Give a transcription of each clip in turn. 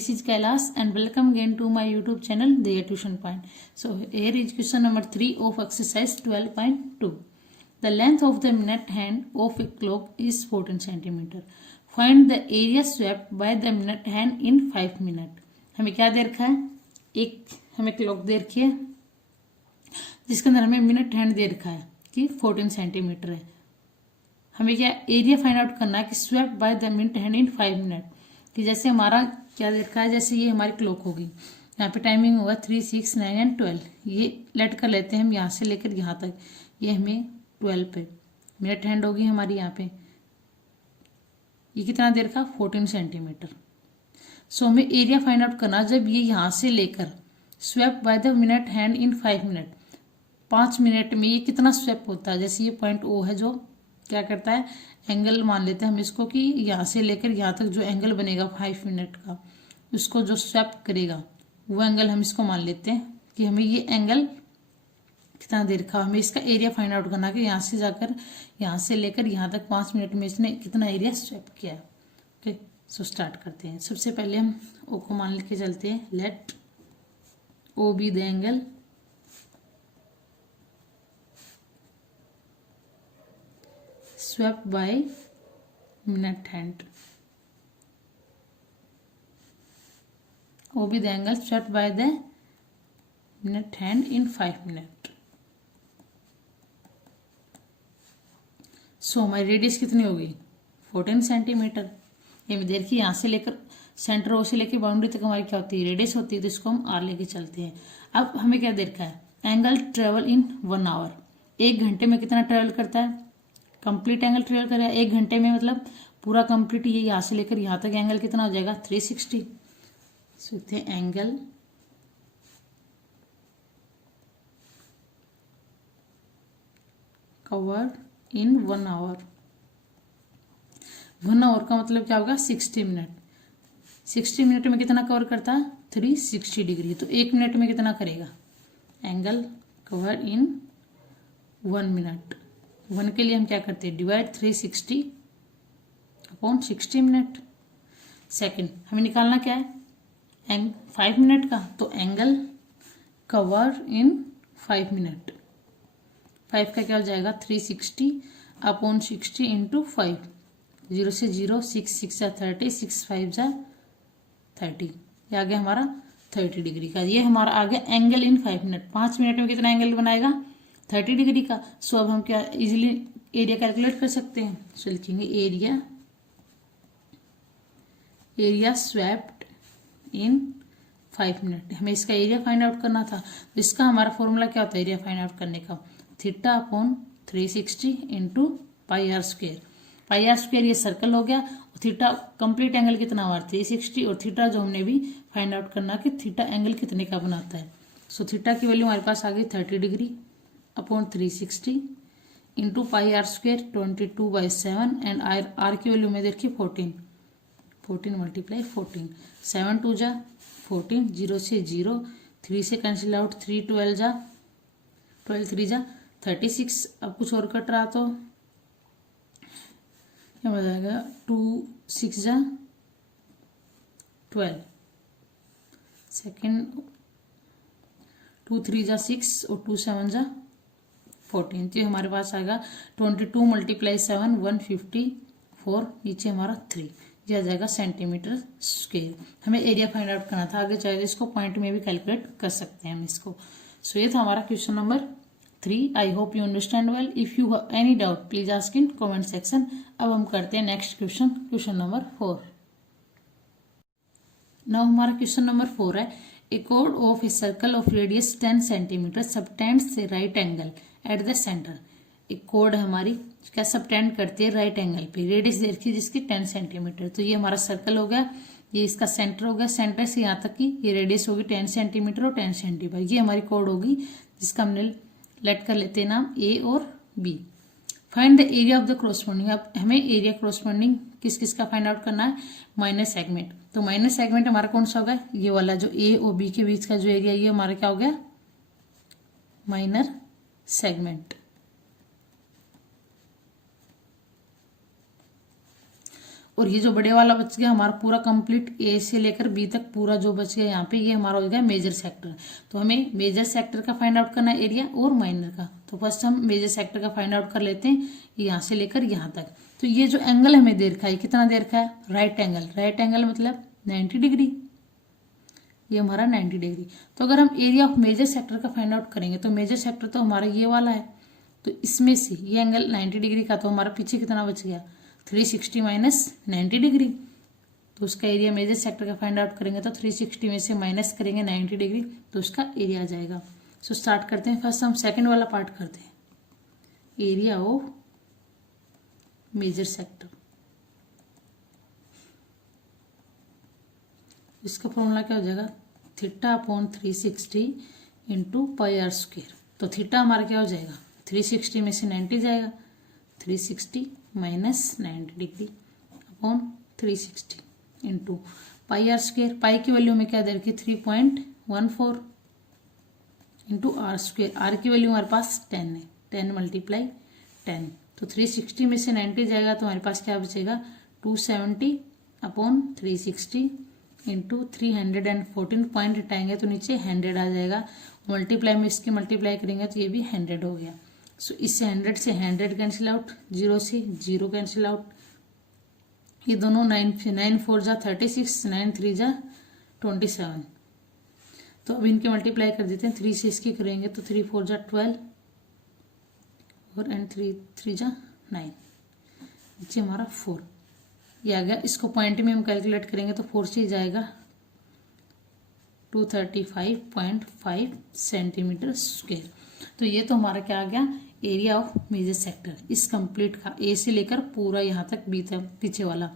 this is Kailas and welcome again to my YouTube channel Their Tuition Point. So here is question number 3 of exercise 12.2. The length of the minute hand of a clock is 14 cm. Find the area swept by the minute hand in 5 minutes. हमें क्या दे रखा है, एक हमें clock दे रखी है जिसके अंदर हमें मिनट हैंड दे रखा है कि 14 सेंटीमीटर है. हमें क्या एरिया फाइंड आउट करना है कि swept by the minute hand in 5 minute. कि जैसे हमारा क्या दे रखा है, जैसे ये हमारी क्लॉक होगी, यहाँ पे टाइमिंग होगा 3, 6, 9 एंड 12. ये लेट कर लेते हैं हम यहाँ से लेकर यहाँ तक, ये हमें 12 पे मिनट हैंड होगी हमारी. यहाँ पे ये कितना दे रखा, 14 सेंटीमीटर. सो हमें एरिया फाइंड आउट करना, जब ये यहाँ से लेकर swept by the minute hand in 5 minute, 5 minute में ये कितना स्वेप होता है. जैसे ये पॉइंट ओ है जो क्या करता है, एंगल मान लेते हैं हम इसको कि यहाँ से लेकर यहाँ तक जो एंगल बनेगा 5 मिनट का, उसको जो स्वैप करेगा वो एंगल हम इसको मान लेते हैं कि हमें ये एंगल कितना दे रखा. हमें इसका एरिया फाइंड आउट करना कि यहाँ से जाकर यहाँ से लेकर यहाँ तक 5 मिनट में इसने कितना एरिया स्वैप किया. ओके, सो स्टार्ट करते हैं. सबसे पहले हम ओ को मान लेके चलते हैं. Let O B the angle swept by minute hand. O be the angle swept by the minute hand in 5 minutes. So हमारी रेडियस कितनी होगी, 14 सेंटीमीटर. ये मैं देखिए यहाँ से लेकर सेंटर ओ से लेकर बाउंड्री तक हमारी क्या होती है, रेडियस होती है. तो इसको हम आर लेके चलते हैं. अब हमें क्या दे रखा है, एंगल ट्रेवल इन 1 आवर. 1 घंटे में कितना ट्रेवल करता है, कंप्लीट एंगल ट्रेवल कर रहा है 1 घंटे में, मतलब पूरा कंप्लीट ये यहाँ से लेकर यहाँ तक एंगल कितना हो जाएगा, 360. सोचते हैं angle cover in 1 hour. 1 hour का मतलब क्या होगा, 60 मिनट. 60 मिनट में कितना कवर करता है, 360 डिग्री. तो 1 मिनट में कितना करेगा, एंगल कवर इन 1 मिनट. 1 के लिए हम क्या करते हैं, डिवाइड 360 अपॉन 60 मिनट. सेकेंड हमें निकालना क्या है, 5 मिनट का. तो एंगल कवर इन 5 मिनट, 5 का क्या हो जाएगा, 360 अपॉन 60 इंटू 5. 0 से 0, 6 6 जा 30, 6 5 जा 30. ये आ गया हमारा 30 डिग्री का. ये हमारा आ गया एंगल इन 5 मिनट. 5 मिनट में कितना एंगल बनाएगा, 30 डिग्री का. सो अब हम क्या इजीली एरिया कैलकुलेट कर सकते हैं. सो लिखेंगे एरिया स्वेप्ट इन 5 मिनट. हमें इसका एरिया फाइंड आउट करना था. तो इसका हमारा फॉर्मूला क्या होता है एरिया फाइंड आउट करने का, theta upon 360 into pi are square. Pi are square ये सर्कल हो गया. थीटा कंप्लीट एंगल कितना हुआ, 360. और थीटा जो हमने भी फाइंड आउट करना कि थीटा एंगल कितने का बनाता है. सो थीटा की वैल्यू हमारे पास आ गई 30 degree upon 360 into pi are square 22/7 and R की वैल्यू में देखिए 14 मल्टीप्लाई 14. 7 2 जा 14, 0 से 0, 3 से कैंसिल आउट, 3 12 जा 12 3 जा 36. अब कुछ और कट रहा तो क्या हो जाएगा, 2 6 जा 12. सेकेंड 2 3 जा 6 और 2 7 जा 14. तो हमारे पास आएगा 22 मल्टीप्लाई 7 154, नीचे हमारा 3. ये आ जाएगा सेंटीमीटर स्क्वायर. हमें एरिया फाइंड आउट करना था. आगे चाहे इसको पॉइंट में भी कैलकुलेट कर सकते हैं हम इसको. सो ये था हमारा question number 3. I hope you understand well. If you have any doubt please ask in comment section. अब हम करते हैं नेक्स्ट क्वेश्चन नंबर 4. नाउ हमारा क्वेश्चन नंबर 4 है, ए chord of a circle of radius 10 cm subtends a right angle at the center. एक code हमारी क्या subtend करती है राइट एंगल पे, रेडियस देखिए जिसकी 10 सेंटीमीटर. तो ये हमारा सर्कल हो गया, ये इसका सेंटर हो गया, सेंटर से यहाँ तक की ये रेडियस होगी 10 सेंटीमीटर और 10 सेंटीमीटर. ये हमारी कोड होगी जिसका हमने लेट कर लेते हैं नाम ए और B. Find the area of the corresponding. अब हमें एरिया क्रॉसपोंडिंग किस किस का फाइंड आउट करना है, माइनर सेगमेंट. तो माइनर सेगमेंट हमारा कौन सा होगा, ये वाला जो ए और बी के बीच का जो एरिया, ये हमारा क्या हो गया, माइनर सेगमेंट. और ये जो बड़े वाला बच गया हमारा पूरा कंप्लीट ए से लेकर बी तक पूरा जो बच गया यहाँ पे ये हमारा हो गया मेजर सेक्टर। तो हमें मेजर सेक्टर का फाइंड आउट करना है एरिया और माइनर का। तो फर्स्ट हम मेजर सेक्टर का फाइंड आउट कर लेते हैं यहाँ से लेकर यहाँ तक। तो ये जो एंगल हमें दे रखा है कितना दे रखा है, राइट एंगल। राइट एंगल मतलब 90 डिग्री, ये हमारा 90 डिग्री। तो अगर हम एरिया ऑफ मेजर सेक्टर का फाइंड आउट करेंगे तो मेजर सेक्टर तो हमारा ये वाला है, तो इसमें से ये एंगल 90 डिग्री का, तो हमारा पीछे कितना बच गया 360 माइनस 90 डिग्री। तो उसका एरिया मेजर सेक्टर का फाइंड आउट करेंगे तो 360 में से माइनस करेंगे 90 डिग्री तो उसका एरिया आ जाएगा। सो स्टार्ट करते हैं। फर्स्ट हम सेकेंड वाला पार्ट करते हैं, एरिया ऑफ मेजर सेक्टर। इसका फॉर्मूला क्या हो जाएगा, theta upon 360 into pi are square. तो थीटा हमारा क्या हो जाएगा, 360 में से 90 जाएगा, 360 minus 90 degree upon 360 into pi are square. Pi की वैल्यू में क्या दे रखी 3.14 इंटू आर स्क्वेयर। आर की वैल्यू हमारे पास 10 है, 10 मल्टीप्लाई 10। तो 360 में से 90 जाएगा तो हमारे पास क्या बचेगा 270 अपॉन 360 इंटू 314 पॉइंट हटाएंगे तो नीचे 100 आ जाएगा। मल्टीप्लाई में इसके मल्टीप्लाई करेंगे तो ये भी 100 हो गया। सो इससे 100 से 100 कैंसिल आउट, 0 से 0 कैंसिल आउट। ये दोनों 9 4 जा 36, 9 3 जा 27। तो अब इनके मल्टीप्लाई कर देते हैं, 3 से इसके करेंगे तो 3 4 जा 12 और एंड 3 3 जा 9, नीचे हमारा 4 ये आ गया। इसको पॉइंट में हम कैलकुलेट करेंगे तो 4 से जाएगा 235.5 सेंटीमीटर स्क्वायर। तो ये तो हमारा क्या आ गया एरिया ऑफ मेजर सेक्टर इस कंप्लीट का, ए से लेकर पूरा यहाँ तक बी तक पीछे वाला।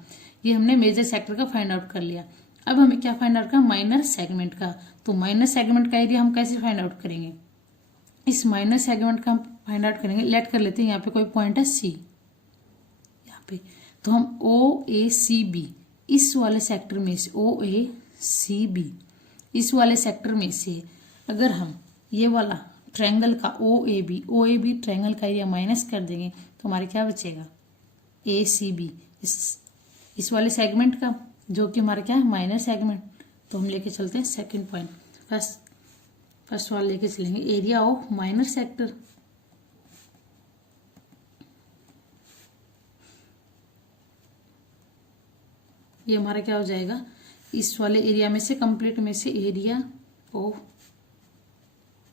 ये हमने मेजर सेक्टर का फाइंड आउट कर लिया। अब हमें क्या फाइंड आउट करना, माइनर सेगमेंट का। तो माइनर सेगमेंट का एरिया हम कैसे फाइंड आउट करेंगे, इस माइनर सेगमेंट का हम फाइंड आउट करेंगे। लेट कर लेते हैं यहाँ पे कोई पॉइंट है सी, यहाँ पे तो हम ओ ए सी बी इस वाले सेक्टर में से, ओ ए सी बी इस वाले सेक्टर में से अगर हम ये वाला ट्रायंगल का ओ ए बी ट्रायंगल का एरिया माइनस कर देंगे तो हमारे क्या बचेगा ए सी बी इस वाले सेगमेंट का, जो कि हमारा क्या है माइनर सेगमेंट। तो हम लेके चलते हैं सेकंड पॉइंट। फर्स्ट वाला लेके चलेंगे एरिया ऑफ माइनर सेक्टर। ये हमारा क्या हो जाएगा, इस वाले एरिया में से कंप्लीट में से area of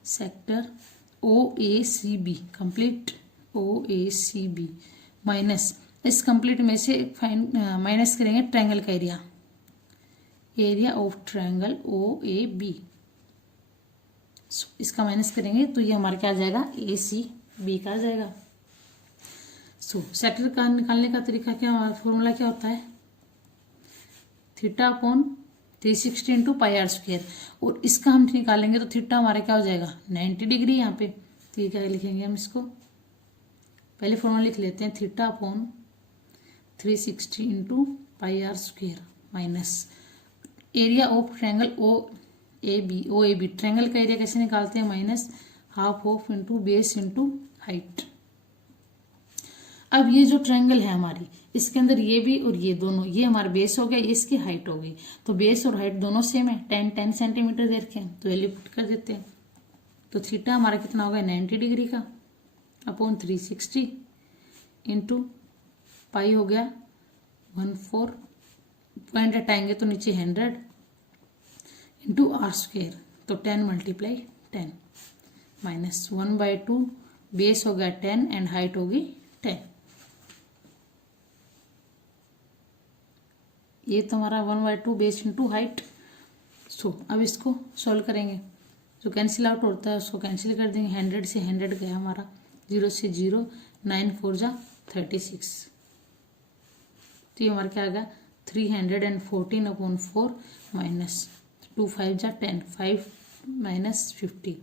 sector O A C B, complete O A C B minus इस कंप्लीट में से माइनस करेंगे ट्रायंगल का area, area of triangle O A B. इसका माइनस करेंगे तो ये हमारा क्या आ जाएगा ए सी बी का आ जाएगा। सेक्टर का निकालने का तरीका क्या, फॉर्मूला क्या होता है, theta upon 360 into pi are square. और इसका हम निकालेंगे तो थीटा हमारा क्या हो जाएगा 90 डिग्री यहाँ पे। तो ये क्या लिखेंगे हम, इसको पहले फॉर्मूला लिख लेते हैं, theta upon 360 into pi are square minus area of triangle O A B. Triangle का एरिया कैसे निकालते हैं, minus half of into base into height. अब ये जो ट्रायंगल है हमारी, इसके अंदर ये भी और ये दोनों, ये हमारा बेस हो गया, ये इसकी हाइट हो गई। तो बेस और हाइट दोनों सेम है, 10 सेंटीमीटर दे रखे हैं, तो वैल्यू पुट कर देते हैं। तो थीटा हमारा कितना होगा 90 डिग्री का अपॉन 360 इंटू पाई हो गया 14 पॉइंट हटाएंगे तो नीचे 100 इंटू आर स्क्वेयर। तो 10 मल्टीप्लाई 10 माइनस 1/2 बेस हो गया 10 एंड हाइट होगी 10। ये तो हमारा 1/2 बेस इंटू हाइट। अब इसको सॉल्व करेंगे, जो कैंसिल आउट होता है उसको कैंसिल कर देंगे। 100 से 100 गया हमारा, 0 से 0, 9 4 जा 36। तो ये हमारा क्या आ गया 314 अपॉन 4 माइनस 2 5 जा 10, 5 माइनस 50।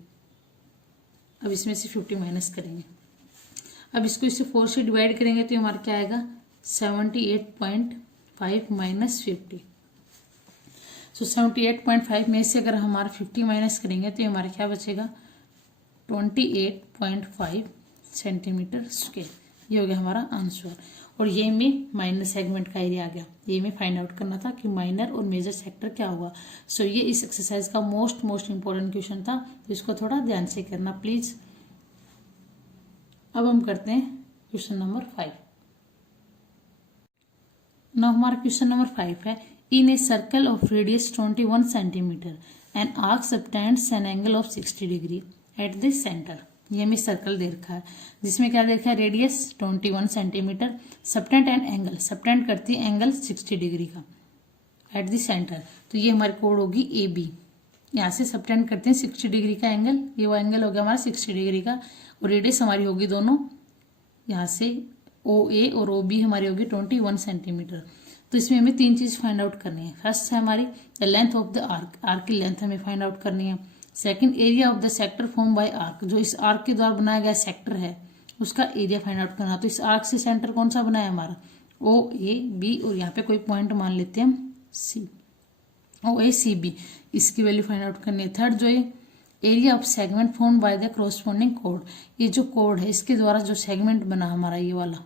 अब इसमें से 50 माइनस करेंगे। अब इसको इससे 4 से डिवाइड करेंगे तो हमारा क्या आएगा 78.5 माइनस 50। 78.5 में से अगर हमारा 50 माइनस करेंगे तो हमारा क्या बचेगा 28.5 सेंटीमीटर स्क्वायर। ये हो गया हमारा आंसर। और ये में माइनर सेगमेंट का एरिया आ गया। ये में फाइंड आउट करना था कि माइनर और मेजर सेक्टर क्या होगा। सो ये इस एक्सरसाइज का मोस्ट इंपॉर्टेंट क्वेश्चन था, तो इसको थोड़ा ध्यान से करना प्लीज। अब हम करते हैं क्वेश्चन नंबर 5। नाउ हमारा क्वेश्चन नंबर 5 है, in a circle of radius 21 centimetre an arc subtends an angle of 60 degree at the centre. ये हमें सर्कल दे रखा है जिसमें क्या दे रखा है, radius 21 centimetre, subtend and angle, subtend करती है एंगल 60 डिग्री का एट द सेंटर। तो ये हमारी कोड होगी ए बी। यहाँ से सबटेंड करते हैं 60 डिग्री का एंगल, ये वो एंगल हो गया हमारा 60 डिग्री का, और रेडियस हमारी होगी दोनों, यहाँ से ओ ए और ओ बी हमारी होगी 21 सेंटीमीटर। तो इसमें हमें 3 चीज फाइंड आउट करनी है। फर्स्ट है हमारी the length of the arc, arc की लेंथ हमें फाइंड आउट करनी है। Second, area of the sector form by arc, जो इस आर्क के द्वारा बनाया गया सेक्टर है उसका एरिया फाइंड आउट करना। तो इस आर्क से सेंटर कौन सा बनाया हमारा, ओ ए बी, और यहाँ पे कोई पॉइंट मान लेते हैं हम सी, ओ ए सी बी, इसकी वैल्यू फाइंड आउट करनी है। थर्ड जो है area of segment form by the corresponding code, ये जो कोड है इसके द्वारा जो सेगमेंट बना हमारा ये वाला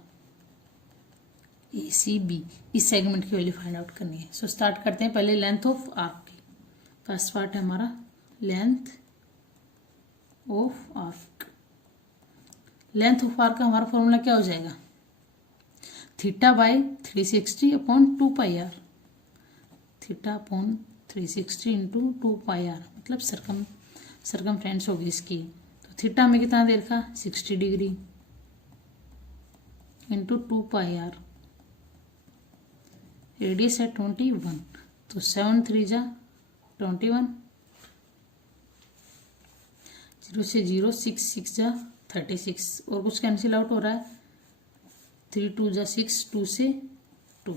ए सी बी, इस सेगमेंट की वैल्यू फाइंड आउट करनी है। सो स्टार्ट करते हैं पहले लेंथ ऑफ आर्क की। फर्स्ट पार्ट है हमारा length of arc. Length of arc का हमारा फॉर्मूला क्या हो जाएगा, theta by 360 upon 2 pi R, theta upon 360 into 2 pi R, मतलब सरकमफ्रेंस होगी इसकी। तो थीटा में कितना दे रखा, 60 degree into 2 pi are, radius है 21, तो 7 3 जा 21, 0 से 0 6 6 जा 36, और कुछ कैंसिल आउट हो रहा है, 3 2 जा 6, 2 से 2,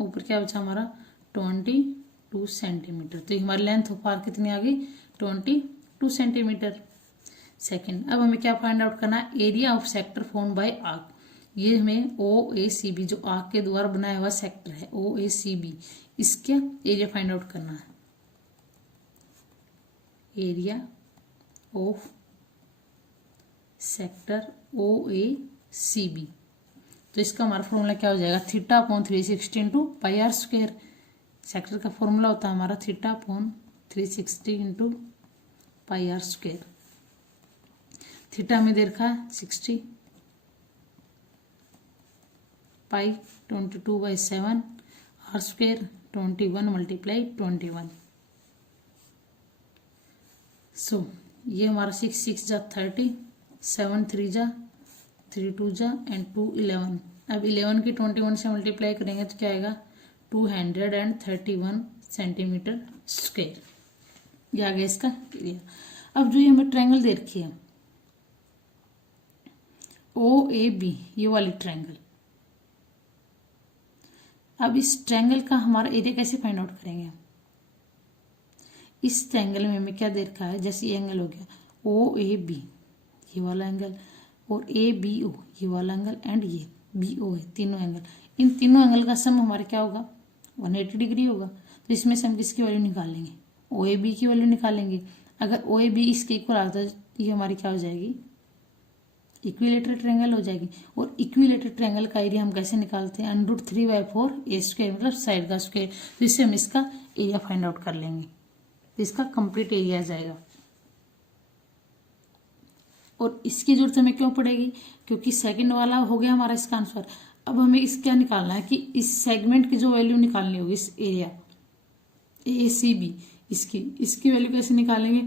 ऊपर क्या बचा हमारा 22 सेंटीमीटर। तो हमारी लेंथ ऑफ आर्क कितनी आ गई, 22 सेंटीमीटर। सेकेंड, अब हमें क्या फाइंड आउट करना है, area of sector form by arc. ये हमें ओ ए सी बी, जो आर्क के द्वारा बनाया हुआ सेक्टर है ओ ए सी बी, इसके एरिया फाइंड आउट करना है। Area of sector O A C B, तो इसका हमारा फॉर्मूला क्या हो जाएगा, theta upon 360 into pi R square. Sector का फॉर्मूला होता है हमारा theta upon 360 into pi R square. Theta में दे रखा है 60, pi 22/7, R square 21 multiply 21। So ये हमारा 6 6 जा 30, 7 3 जा 3 2 जा एंड 2 11। अब 11 की 21 से मल्टीप्लाई करेंगे तो क्या आएगा, 231 सेंटीमीटर स्क्वायर। ये आ गया इसका एरिया। अब जो ये हमें ट्रायंगल दे रखी है ओ ए बी, ये वाली ट्रायंगल, अब इस ट्रायंगल का हमारा एरिया कैसे फाइंड आउट करेंगे। इस ट्रायंगल में हमें क्या दे रखा है, जैसे ये एंगल हो गया ओ ए बी, ये वाला एंगल, और ए बी ओ, ये वाला एंगल, एंड ये बी ओ है, तीनों एंगल। इन तीनों एंगल का सम हमारा क्या होगा, 180 डिग्री होगा। तो इसमें से हम किसकी वैल्यू निकालेंगे, ओ ए बी की वैल्यू निकालेंगे। अगर ओ ए बी इसके इक्वल आता है तो ये हमारी क्या हो जाएगी, इक्विलेटरल ट्रायंगल हो जाएगी। और इक्विलेटरल ट्रायंगल का एरिया हम कैसे निकालते हैं, √3/4 ए स्क्वायर, मतलब साइड का स्क्वायर। तो इससे हम इसका एरिया फाइंड आउट कर लेंगे, तो इसका कंप्लीट एरिया आ जाएगा। और इसकी जरूरत हमें क्यों पड़ेगी, क्योंकि सेकंड वाला हो गया हमारा इसका आंसर। अब हमें इस क्या निकालना है कि इस सेगमेंट की जो वैल्यू निकालनी होगी, इस एरिया ए सी बी, इसकी वैल्यू कैसे निकालेंगे,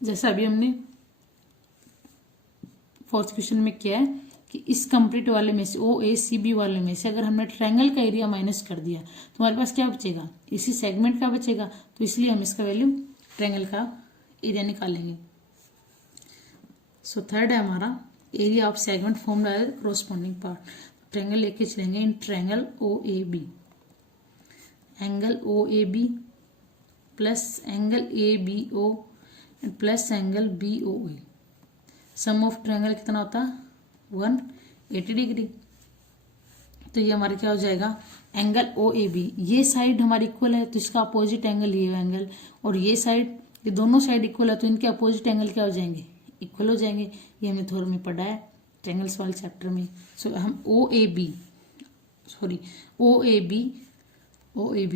जैसा अभी हमने फोर्थ क्वेश्चन में किया है कि इस कंप्लीट वाले में से ओ ए सी बी वाले में से अगर हमने ट्रायंगल का एरिया माइनस कर दिया तो हमारे पास क्या बचेगा, इसी सेगमेंट का बचेगा। तो इसलिए हम इसका वैल्यू ट्रायंगल का एरिया निकालेंगे। सो थर्ड है हमारा area of segment form by corresponding part. Triangle लेके चलेंगे, in triangle O A B, angle O A B plus angle A B O plus angle B O A, sum of triangle कितना होता है 180 degree. तो ये हमारे क्या हो जाएगा, एंगल ओ ए बी, ये साइड हमारी इक्वल है तो इसका अपोजिट एंगल ये एंगल, और ये साइड, ये दोनों साइड इक्वल है तो इनके अपोजिट एंगल क्या हो जाएंगे, इक्वल हो जाएंगे। ये हमने थ्योरम में पढ़ा है। ट्रायंगल्स वाले चैप्टर में। सो हम ओ ए बी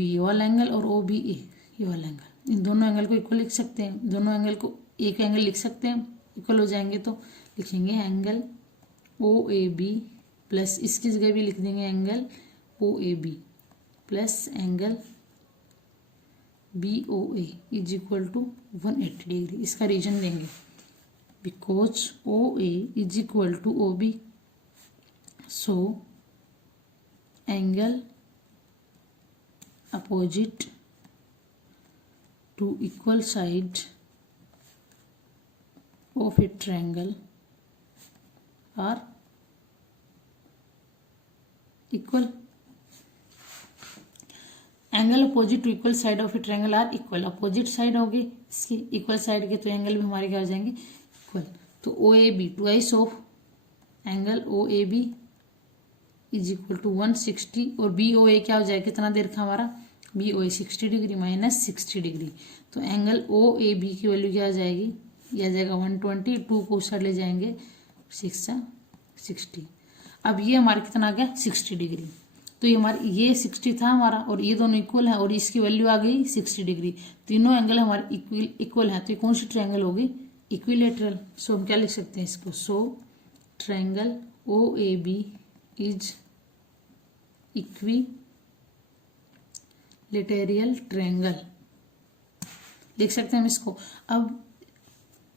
ये वाला एंगल और ओ बी ए ये वाला एंगल, इन दोनों एंगल को इक्वल लिख सकते हैं। दोनों एंगल को एक एंगल लिख सकते हैं, इक्वल हो जाएंगे तो लिखेंगे angle O A B plus इसकी जगह भी लिख देंगे angle O A B plus angle B O A is equal to 180 degree. इसका रीजन देंगे because O A is equal to O B, so angle opposite to equal side of a triangle are equal. Angle opposite to equal side of a triangle are equal. Opposite side होगी इसकी, equal side के तो angle भी हमारे क्या हो जाएंगे equal. तो O A B twice of angle O A B is equal to 160 और बी ओ ए क्या हो जाएगा, कितना देर का हमारा बी ओ ए 60 डिग्री माइनस 60 डिग्री। तो एंगल ओ ए बी की वैल्यू क्या आ जाएगी, यह आ जाएगा 120, 2 को उस साइड ले जाएंगे 60। अब ये हमारा कितना आ गया 60 डिग्री। तो ये हमारे ये 60 था हमारा और ये दोनों इक्वल है और इसकी वैल्यू आ गई 60 डिग्री। तीनों एंगल हमारे इक्वल है, तो ये कौन सी ट्रायंगल होगी इक्विलेटरल। सो हम क्या लिख सकते हैं इसको, so triangle O A B is equilateral triangle लिख सकते हैं हम इसको। अब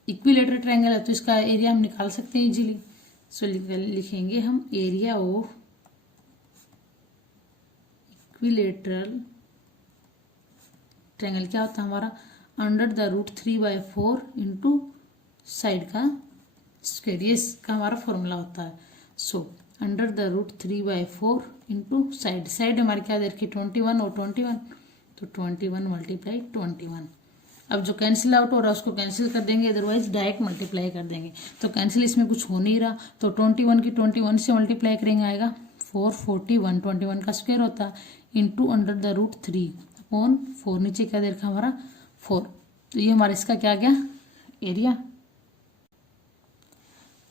इक्विलेटरल ट्रायंगल है तो इसका एरिया हम निकाल सकते हैं इजीली। सो लिखेंगे हम एरिया ऑफ इक्विलेटरल ट्रायंगल क्या होता है हमारा, under the root 3/4 into side का स्क्वायर, ये इसका हमारा फॉर्मूला होता है। So under the root 3/4 into side हमारी क्या दे रखी 21 और 21, तो 21 मल्टीप्लाई 21। अब जो कैंसिल आउट हो रहा है उसको कैंसिल कर देंगे, अदरवाइज डायरेक्ट मल्टीप्लाई कर देंगे। तो कैंसिल इसमें कुछ हो नहीं रहा, तो 21 की 21 से मल्टीप्लाई करेंगे आएगा 441, 21 का स्क्वायर होता है इंटू अंडर द रूट 3/4, नीचे क्या दे रखा हमारा 4। तो ये हमारा इसका क्या गया एरिया।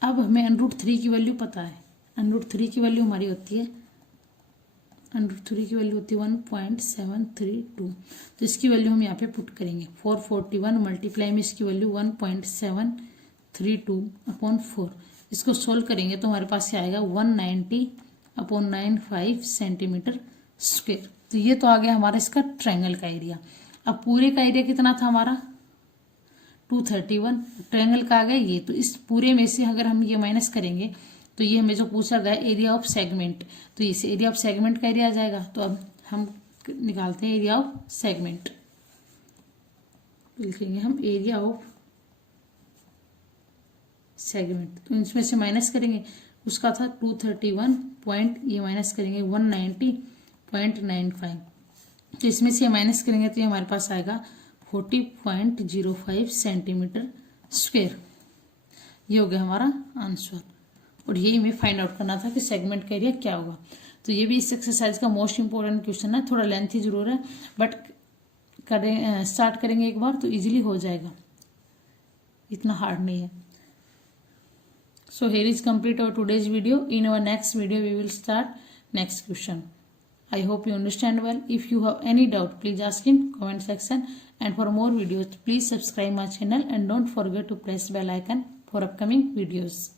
अब हमें अंडर 3 की वैल्यू पता है, अंडर 3 की वैल्यू हमारी होती है, अंडर 3 की वैल्यू होती है 1.732। तो इसकी वैल्यू हम यहाँ पे पुट करेंगे 441 मल्टीप्लाई में इसकी वैल्यू 1.732/4। इसको सोल्व करेंगे तो हमारे पास क्या आएगा 190/95 सेंटीमीटर स्क्वायर। तो ये तो आ गया हमारा इसका ट्रायंगल का एरिया। अब पूरे का एरिया कितना था हमारा 231, ट्रायंगल का आ गया ये। तो इस पूरे में से अगर हम ये माइनस करेंगे तो ये हमें जो पूछा गया एरिया ऑफ सेगमेंट, तो इस एरिया ऑफ सेगमेंट का एरिया आ जाएगा। तो अब हम निकालते हैं एरिया ऑफ सेगमेंट, लिखेंगे हम एरिया ऑफ सेगमेंट। तो इसमें से माइनस करेंगे, उसका था 231 पॉइंट, ये माइनस करेंगे 190.95। तो इसमें से माइनस करेंगे तो ये हमारे पास आएगा 40.05 सेंटीमीटर स्क्वायर। ये हो गया हमारा आंसर। और यही हमें फाइंड आउट करना था कि सेगमेंट का एरिया क्या होगा। तो ये भी इस एक्सरसाइज का मोस्ट इंपॉर्टेंट क्वेश्चन है, थोड़ा लेंथी जरूर है बट स्टार्ट करेंगे एक बार तो इजीली हो जाएगा, इतना हार्ड नहीं है। So here is complete our today's video. In our next video we will start next question. I hope you understand well. If you have any doubt please ask in comment section, and for more videos please subscribe my channel and don't forget to press bell icon for upcoming videos.